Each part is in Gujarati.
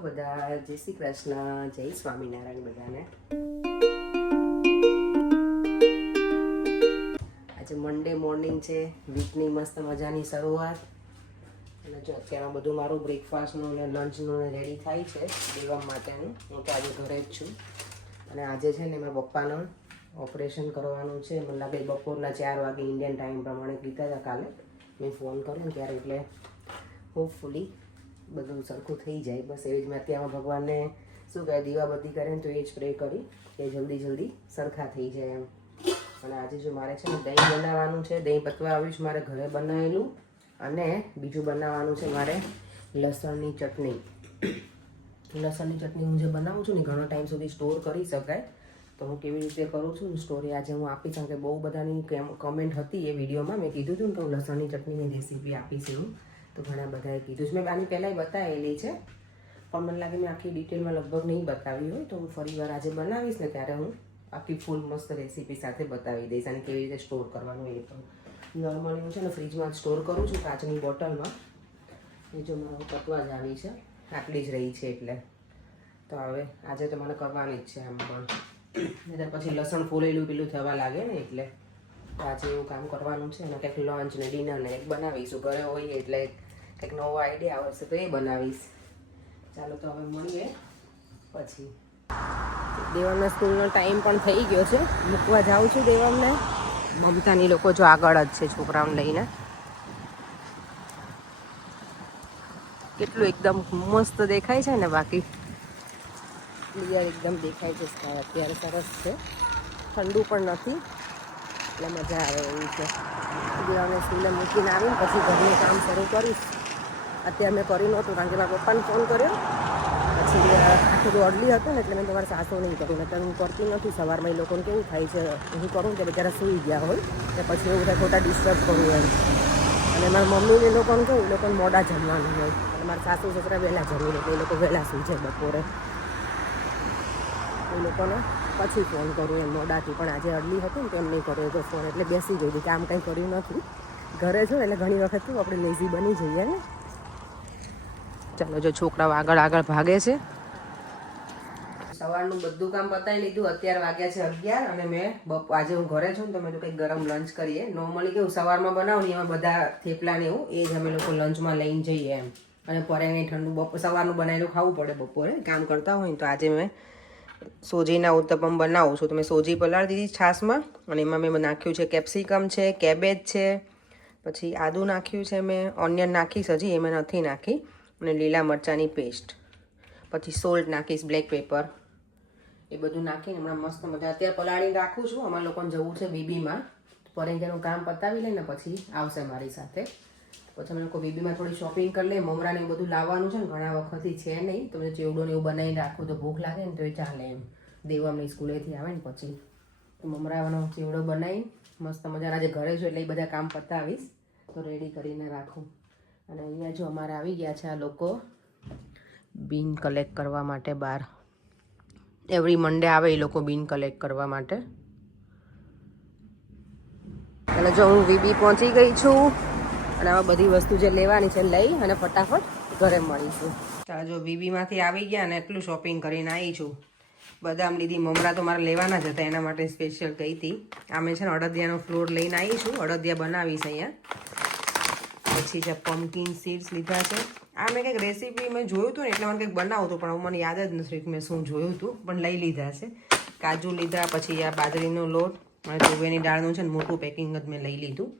બધા જય શ્રી કૃષ્ણ, જય સ્વામિનારાયણ બધાને. આજે મંડે મોર્નિંગ છે, વીકની મસ્ત મજાની શરૂઆત. અને જો અત્યારે બધું મારું બ્રેકફાસ્ટનું ને લંચનું ને રેડી થાય છે દેવા માટેનું. હું તો આજે ઘરે જ છું અને આજે છે ને મારા પપ્પાનું ઓપરેશન કરવાનું છે. મને લાગે બપોરના 4 વાગે ઇન્ડિયન ટાઈમ પ્રમાણે કીધા હતા કાલે મેં ફોન કર્યો ને ત્યારે. એટલે હોપફુલી બધું સરખું થઈ જાય. બસ એવી જ મેં અત્યારમાં ભગવાનને શું કહે દીવાબત્તી કરે ને તો એ જ પ્રે કરી કે જલ્દી સરખા થઈ જાય એમ. અને આજે જો મારે છે ને દહીં બનાવવાનું છે, દહીં પતવા આવ્યું છે મારે ઘરે બનાવેલું. અને બીજું બનાવવાનું છે મારે લસણની ચટણી. લસણની ચટણી હું જે બનાવું છું ને ઘણો ટાઈમ સુધી સ્ટોર કરી શકાય. તો હું કેવી રીતે કરું છું સ્ટોરી આજે હું આપીશ. કારણ કે બહુ બધાની કમેન્ટ હતી એ વિડીયોમાં. મેં કીધું હતું ને કે હું લસણની ચટણીની રેસીપી આપીશ એવું. તો ઘણા બધાએ કીધું છે. મેં આની પહેલાંય બતાવેલી છે પણ મને લાગે મેં આખી ડિટેલમાં લગભગ નહીં બતાવી હોય. તો હું ફરી વાર આજે બનાવીશ ને ત્યારે હું આખી ફૂલ મસ્ત રેસીપી સાથે બતાવી દઈશ. અને કેવી રીતે સ્ટોર કરવાનું એ પણ. નોર્મલી હું છે ને ફ્રીજમાં સ્ટોર કરું છું કાચની બોટલમાં. એ જો મારું પતવા જ આવી છે, આટલી જ રહી છે એટલે. તો હવે આજે તો મને કરવાની જ છે આમ પણ. નહીંતર પછી લસણ ફોલેલું પેલું થવા લાગે ને એટલે. તો આજે એવું કામ કરવાનું છે અને કંઈક લંચ ને ડિનર ને એક બનાવીશું. ઘરે હોઈએ એટલે કંઈક નવો આઈડિયા આવશે તો એ બનાવીશ. ચાલો તો હવે મળીએ પછી. દેવાના સ્કૂલનો ટાઈમ પણ થઈ ગયો છે. મૂકવા જાઉં છું દેવામને. મમતાની લોકો જો આગળ જ છે છોકરાઓને લઈને. કેટલું એકદમ મસ્ત દેખાય છે ને. બાકી ક્લિયર એકદમ દેખાય છે. અત્યારે સરસ છે, ઠંડુ પણ નથી એટલે મજા આવે એવું છે. દેવાને સ્કૂલે મૂકીને આવીને પછી ઘરનું કામ શરૂ કરીશ. અત્યારે મેં કરી નહોતું કારણ કે મારા પપ્પાને ફોન કર્યો. પછી થોડું અડલી હતું ને એટલે મેં તમારા સાસુ નહીં કર્યું. અત્યારે હું કરતી નથી. સવારમાં એ લોકોને કેવું થાય છે હું કરું કે બિચારા સૂઈ ગયા હોય કે પછી એવું થાય ખોટા ડિસ્ટર્બ કરું એમ. અને મારા મમ્મીને એ લોકોને કહું, એ લોકોને મોડા જમવાનું હોય. અને મારા સાસુ સસરા વહેલા જમી લે તો એ લોકો વહેલા સૂઈ જાય બપોરે. એ લોકોને પછી ફોન કરું એમ મોડાથી. પણ આજે અડલી હતી ને તો એમ નહીં કર્યો તો ફોન. એટલે બેસી ગઈ હતી. કામ કંઈ કર્યું નથી. ઘરે છો એટલે ઘણી વખત કેવું આપણે લેઝી બની જઈએ ને. ચાલો જો છોકરાઓ આગળ ભાગે છે. સવારનું બધું કામ પતાવી લીધું. અત્યારે વાગ્યા છે 11 અને મેં આજે હું ઘરે છું ને તો મેં તો કંઈક ગરમ લંચ કરીએ. નોર્મલી કેવું સવારમાં બનાવું ને એમાં બધા થેપલા ને એવું એ જ અમે લોકો લંચમાં લઈને જઈએ એમ. અને પરે નહીં ઠંડુ સવારનું બનાવેલું ખાવું પડે બપોરે કામ કરતા હોય ને. તો આજે મેં સોજીના ઉત્તપમ બનાવું છું. તો મેં સોજી પલાળી દીધી છાશમાં અને એમાં મેં નાખ્યું છે કેપ્સિકમ છે, કેબેજ છે, પછી આદું નાખ્યું છે મેં, ઓનિયન નાખીશ હજી એ મેં નથી નાખી, અને લીલા મરચાંની પેસ્ટ, પછી સોલ્ટ નાખીશ, બ્લેક પેપર, એ બધું નાખીને હમણાં મસ્ત મજા. અત્યારે પલાળીને રાખું છું. અમારા લોકોને જવું છે બીબીમાં. પરેંજાનું કામ પતાવી લઈને પછી આવશે મારી સાથે. પછી અમે લોકો બીબીમાં થોડી શોપિંગ કરી લઈએ. મમરાને એવું બધું લાવવાનું છે ને ઘણા વખતથી છે નહીં. તો ચેવડો ને એવું બનાવીને રાખું તો ભૂખ લાગે ને તો એ ચાલે એમ. દેવામની સ્કૂલેથી આવે ને પછી મમરાનો ચેવડો બનાવી મસ્ત મજાના. આજે ઘરે છું એટલે એ બધા કામ પતાવીશ તો રેડી કરીને રાખું. અને અહીંયા જો અમારે આવી ગયા છે આ લોકો બીન કલેક્ટ કરવા માટે બહાર. એવરી મંડે આવે એ લોકો બીન કલેક્ટ કરવા માટે. એટલે જો હું વીબી પહોંચી ગઈ છું અને આવા બધી વસ્તુ જે લેવાની છે લઈ અને ફટાફટ ઘરે મળીશું. ચાલો જો વીબીમાંથી આવી ગયા અને એટલું શોપિંગ કરીને આવી છું. બદામ લીધી, મમરા તો મારે લેવાના જ હતા એના માટે સ્પેશિયલ ગઈ હતી. આમે છે ને અડદિયાનો ફ્લોર લઈને આવી છું. અડદિયા બનાવીશ અહીંયા. પછી જે પમ્પકિન સીડ્સ લીધા છે. આ મેં કંઈક રેસીપી મેં જોયું હતું ને એટલે મને કંઈક બનાવું હતું પણ મને યાદ જ નથી કે મેં શું જોયું હતું. પણ લઈ લીધા છે. કાજુ લીધા, પછી આ બાજરીનો લોટ અને તુવેરની દાળનું છે ને મોટું પેકિંગ જ મેં લઈ લીધું.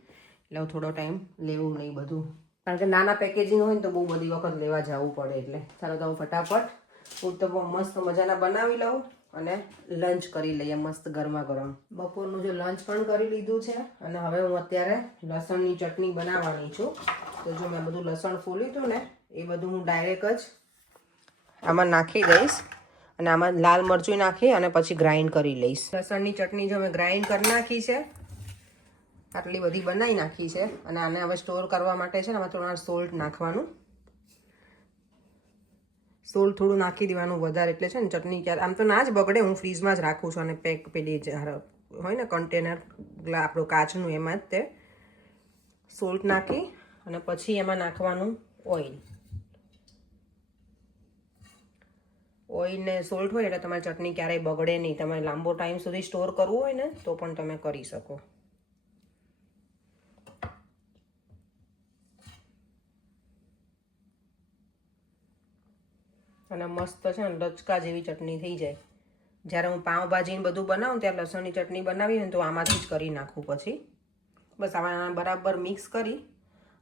એટલે થોડો ટાઈમ લેવું નહીં બધું. કારણ કે નાના પેકેજિંગ હોય ને તો બહુ બધી વખત લેવા જવું પડે. એટલે ચાલો તો હું ફટાફટ ઉત્તપમ મસ્ત મજાના બનાવી લઉં અને લંચ કરી લઈએ મસ્ત ગરમા ગરમ. બપોરનું જો લંચ પણ કરી લીધું છે અને હવે હું અત્યારે લસણની ચટણી બનાવવાની છું. તો જો મેં બધું લસણ ફોલ્યું હતું ને એ બધું હું ડાયરેક્ટ જ આમાં નાખી દઈશ અને આમાં લાલ મરચું નાખી અને પછી ગ્રાઇન્ડ કરી લઈશ. લસણની ચટણી જો મેં ગ્રાઇન્ડ કરી નાખી છે. આટલી બધી બનાવી નાખી છે અને આને હવે સ્ટોર કરવા માટે છે ને આમાં થોડા સોલ્ટ નાખવાનું. સોલ્ટ થોડું નાખી દેવાનું વધારે એટલે છે ને ચટણી ક્યારે આમ તો ના જ બગડે. હું ફ્રીજમાં જ રાખું છું અને પેલી હોય ને કન્ટેનર આપણું કાચનું એમાં જ તે સોલ્ટ નાખી અને પછી એમાં નાખવાનું ઓઇલ. ઓઇલ ને સોલ્ટ હોય એટલે તમારી ચટણી ક્યારેય બગડે નહીં. તમારે લાંબો ટાઈમ સુધી સ્ટોર કરવું હોય ને તો પણ તમે કરી શકો. અને મસ્ત છે ને લચકા જેવી ચટણી થઈ જાય. જ્યારે હું પાઉંભાજીને બધું બનાવું ત્યારે લસણની ચટણી બનાવી હોય ને તો આમાંથી જ કરી નાખું. પછી બસ આમાં બરાબર મિક્સ કરી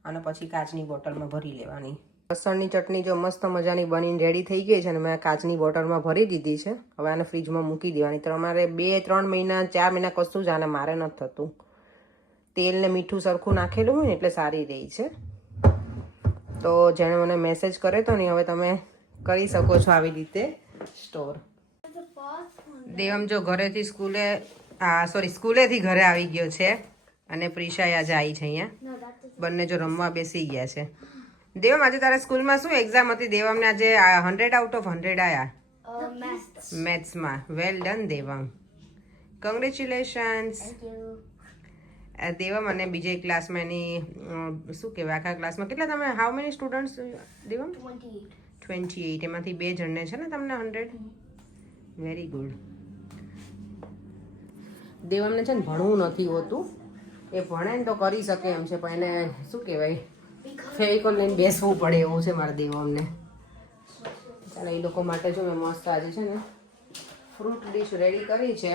અને પછી કાચની બોટલમાં ભરી લેવાની. લસણની ચટણી જો મસ્ત મજાની બનીને રેડી થઈ ગઈ છે અને મેં કાચની બોટલમાં ભરી દીધી છે. હવે આને ફ્રીજમાં મૂકી દેવાની. તમારે 2-3 મહિના 4 મહિના કશું જ આને મારે નથી થતું. તેલ ને મીઠું સરખું નાખેલું હોય ને એટલે સારી રહી છે. તો જેણે મને મેસેજ કર્યો હતો ને હવે તમે કરી શકો છો આવી રીતે સ્ટોર. દેવમ જો ઘરેથી સ્કૂલેથી ઘરે આવી ગયો છે અને પ્રિશા આજે આવી છે અહીંયા. બંને જો રમવા બેસી ગયા છે. દેવમ આજે તારા સ્કૂલમાં શું એક્ઝામ હતી? દેવમને આજે 100 આઉટ ઓફ 100 આયા મેથ્સમાં. Well done Devam, congratulations. Devam અને બીજે ક્લાસમાં એની શું કહેવાય આખા ક્લાસમાં કેટલા તમે હાઉ મેની સ્ટુડન્ટ્સ દેવમ? 28. એમાંથી 2 જણને છે ને તમને 100. Very good. દેવમને છે ને ભણવું નથી હોતું. એ ભણે ને તો કરી શકે એમ છે પણ એને શું કહેવાય ફેવિકોલ લઈને બેસવું પડે એવું છે મારા દેવમને. ચાલો એ લોકો માટે જો મેં મસ્ત આજે છે ને ફ્રૂટ ડીશ રેડી કરી છે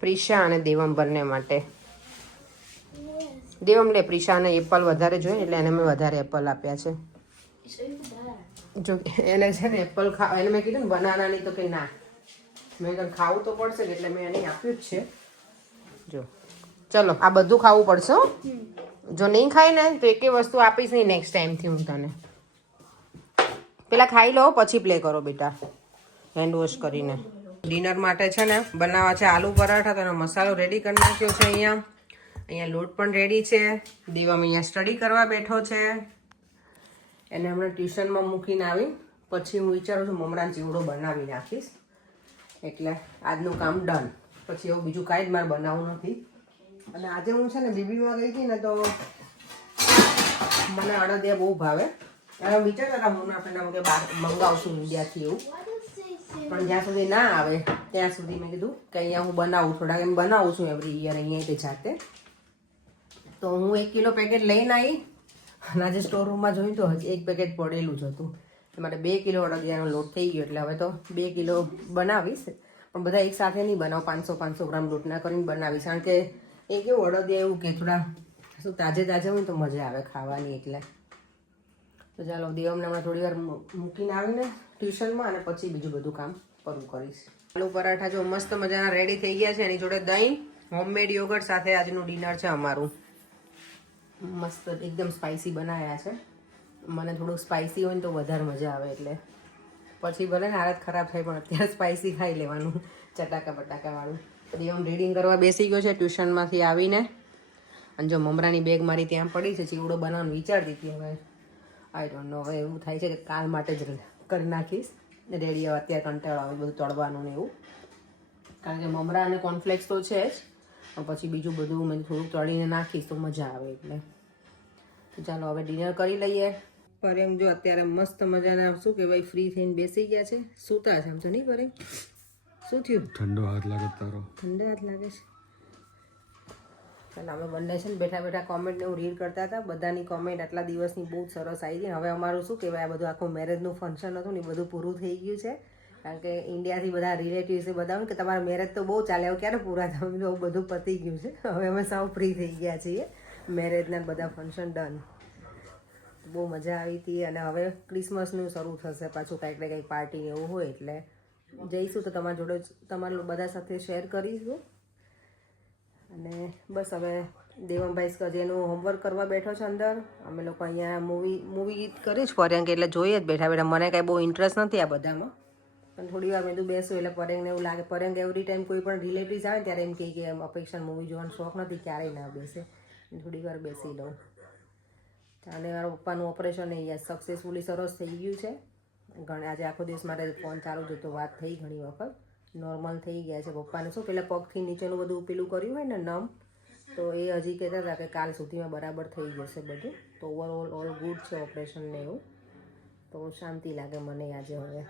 પ્રિશા અને દેવમ બંને માટે. દેવમ લે પ્રિશાને એપલ વધારે જોઈએ એટલે એને મેં વધારે એપલ આપ્યા છે. જો એને છે ને એપલ એને મેં કીધું ને બનાનાની તો કે ના મેં તને ખાવું તો પડશે એટલે મેં એને આપ્યું જ છે. જો ચલો આ બધું ખાવું પડશે. જો નહીં ખાય ને તો એકે વસ્તુ આપીશ નહીં નેક્સ્ટ ટાઈમથી હું તને. પેલા ખાઈ લો પછી પ્લે કરો બેટા હેન્ડ વોશ કરીને. ડિનર માટે છે ને બનાવવા છે આલુ પરાઠા. તેનો મસાલો રેડી કરી નાખ્યો છે. અહીંયા લોટ પણ રેડી છે. દેવમ અહીંયા સ્ટડી કરવા બેઠો છે. એને હમણાં ટ્યુશનમાં મૂકીને આવી પછી હું વિચારું છું મમરાનો ચીવડો બનાવી નાખીશ એટલે આજનું કામ ડન. પછી એવું બીજું કાંઈ જ મારે બનાવવું નથી. અને આજે હું છે ને બીબીમાં ગઈ હતી ને તો મને અડદિયા બહુ ભાવે. હવે વિચારતા હતા હું આપણે કે બહાર મંગાવશું ઇન્ડિયાથી એવું પણ જ્યાં સુધી ના આવે ત્યાં સુધી મેં કીધું કે અહીંયા હું બનાવું થોડાક એમ બનાવું છું એવરી યર અહીંયા તે જાતે. તો હું 1 કિલો પેકેટ લઈને આવી અને આજે સ્ટોર રૂમમાં જોયું તો હજી 1 પેકેટ પડેલું જ હતું. મારે 2 કિલો અડદિયાનો લોટ થઈ ગયો એટલે હવે તો 2 કિલો બનાવીશ પણ બધા એક સાથે નહીં બનાવું. 500 ગ્રામ લોટના કરીને બનાવીશ કારણ કે એ કેવું અડદિયા એવું કે થોડા શું તાજે હોય તો મજા આવે ખાવાની એટલે. તો ચાલો દેવમને હમણાં થોડી વાર મૂકીને આવીને ટ્યુશનમાં અને પછી બીજું બધું કામ પૂરું કરીશ. આલુ પરાઠા જો મસ્ત મજાના રેડી થઈ ગયા છે. એની જોડે દહીં હોમમેડ યોગર્ટ સાથે આજનું ડિનર છે અમારું. મસ્ત એકદમ સ્પાઇસી બનાવ્યા છે. મને થોડુંક સ્પાઇસી હોય ને તો વધારે મજા આવે એટલે પછી ભલે ને હાલત ખરાબ થાય પણ અત્યારે સ્પાઇસી ખાઈ લેવાનું ચટાકા બટાકાવાળું. દેવમ રીડિંગ કરવા બેસી ગયો છે ટ્યુશનમાંથી આવીને. અને જો મમરાની બેગ મારી ત્યાં પડી છે ચીવડો બનાવવાનું વિચારતી હતી. હવે આઈ ડોન્ટ નો હવે એવું થાય છે કે કાલ માટે જ કરી નાખીશ રેડી. હવે અત્યારે કંટાળો આવે બધું તળવાનું ને એવું કારણ કે મમરા અને કોર્નફ્લેક્સ તો છે જ પણ પછી બીજું બધું મેં થોડુંક તળીને નાખીશ તો મજા આવે એટલે. તો ચાલો હવે ડિનર કરી લઈએ. પરેમ જો અત્યારે મસ્ત મજાના શું કહેવાય ફ્રી થઈને બેસી ગયા છે. સૂતા છે આમ તો નહીં પરેમ? શું થયું? ઠંડો હાથ લાગે તારો? ઠંડો હાથ લાગે છે. ચાલો અમે બંને છે ને બેઠા બેઠા કોમેન્ટને એવું રીડ કરતા હતા. બધાની કોમેન્ટ આટલા દિવસની બહુ સરસ આવી હતી. હવે અમારું શું કહેવાય આ બધું આખું મેરેજનું ફંક્શન હતું ને એ બધું પૂરું થઈ ગયું છે કારણ કે ઇન્ડિયાથી બધા રિલેટિવ્સે બધા કે તમારા મેરેજ તો બહુ ચાલે હવે ક્યારે પૂરા થયું બધું પતી ગયું છે. હવે અમે સાવ ફ્રી થઈ ગયા છીએ. મેરેજના બધા ફંક્શન ડન. બહુ મજા આવી હતી અને હવે ક્રિસમસનું શરૂ થશે પાછું કાંઈક ને કંઈક પાર્ટી એવું હોય એટલે જઈશું તો તમારા જોડે તમારા બધા સાથે શેર કરીશું. અને બસ હવે દેવમભાઈ જેનું હોમવર્ક કરવા બેઠો છે અંદર. અમે લોકો અહીંયા મૂવી કરી જ પરેંગ એટલે જોઈએ જ બેઠા બેઠા. મને કાંઈ બહુ ઇન્ટરેસ્ટ નથી આ બધામાં પણ થોડી વાર મેં બેસું એટલે પરેંગને એવું લાગે. પરેંગ એવરી ટાઈમ કોઈ પણ રિલેટિવ્સ આવે ત્યારે એમ કહે કે એમ અપેક્ષા મૂવી જોવાનો શોખ નથી ક્યારેય ના બેસે. થોડી વાર બેસી લઉં. અને મારા પપ્પાનું ઓપરેશન એ સક્સેસફુલી સરસ થઈ ગયું છે. આજે આખો દિવસ મારે ફોન ચાલુ જ હતો વાત થઈ ઘણી વખત. નોર્મલ થઈ ગયા છે. પપ્પાને શું પહેલાં પગથી નીચેનું બધું પેલું કર્યું હોય ને નમ તો એ હજી કહેતા હતા કે કાલ સુધીમાં બરાબર થઈ જશે બધું. તો ઓવરઓલ ઓલ ગુડ છે ઓપરેશનને એવું. તો શાંતિ લાગે મને આજે. હવે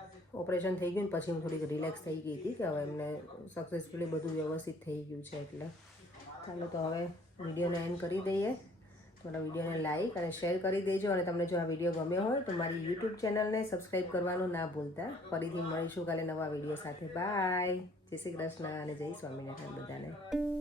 ઓપરેશન થઈ ગયું ને પછી હું થોડીક રિલેક્સ થઈ ગઈ હતી કે હવે એમને સક્સેસફુલી બધું વ્યવસ્થિત થઈ ગયું છે. એટલે ચાલો તો હવે વિડીયોને એન્ડ કરી દઈએ. તમારા વિડીયોને લાઈક અને શેર કરી દેજો. અને તમને જો આ વિડીયો ગમ્યો હોય તો મારી યુટ્યુબ ચેનલને સબસ્ક્રાઈબ કરવાનું ના ભૂલતા. ફરીથી મળીશું કાલે નવા વિડીયો સાથે. બાય. જય શ્રી કૃષ્ણ અને જય સ્વામિનારાયણ બધાને.